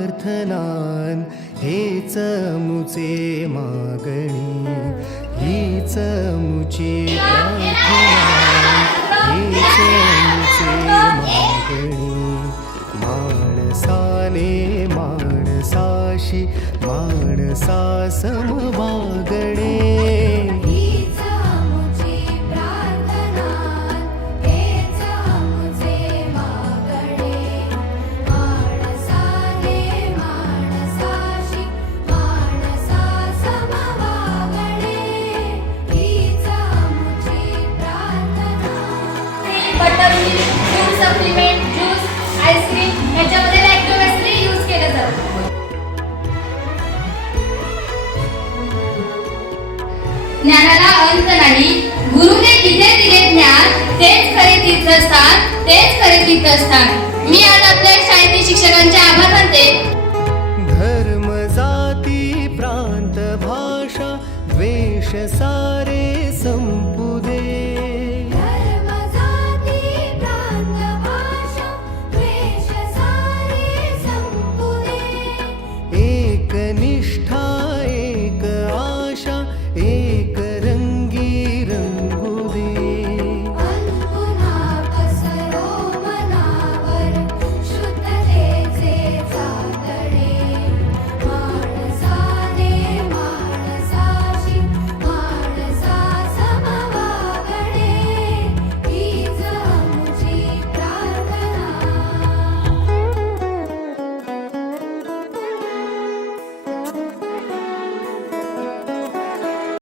प्रार्थनान हेच मुचे मागणी, हीच मुची प्रार्थना, हेच मुचे मागणी. माणसाने माणसाशी माणसा सम वागणे, सप्लिमेंट, ज्यूस, आईस्क्रीम याच्यामध्ये लॅक्टोबॅसिली यूज केलं जातं. ज्ञानाला अंत नाही, गुरुने जिथे दिले ज्ञान तेच खरे तीर्थस्थान, तेच खरे तीर्थस्थान. मी आज आपल्या शाळेतील शिक्षकांचे आभार मानते. धर्म जाती प्रांत भाषा द्वेष सारे संपू दे.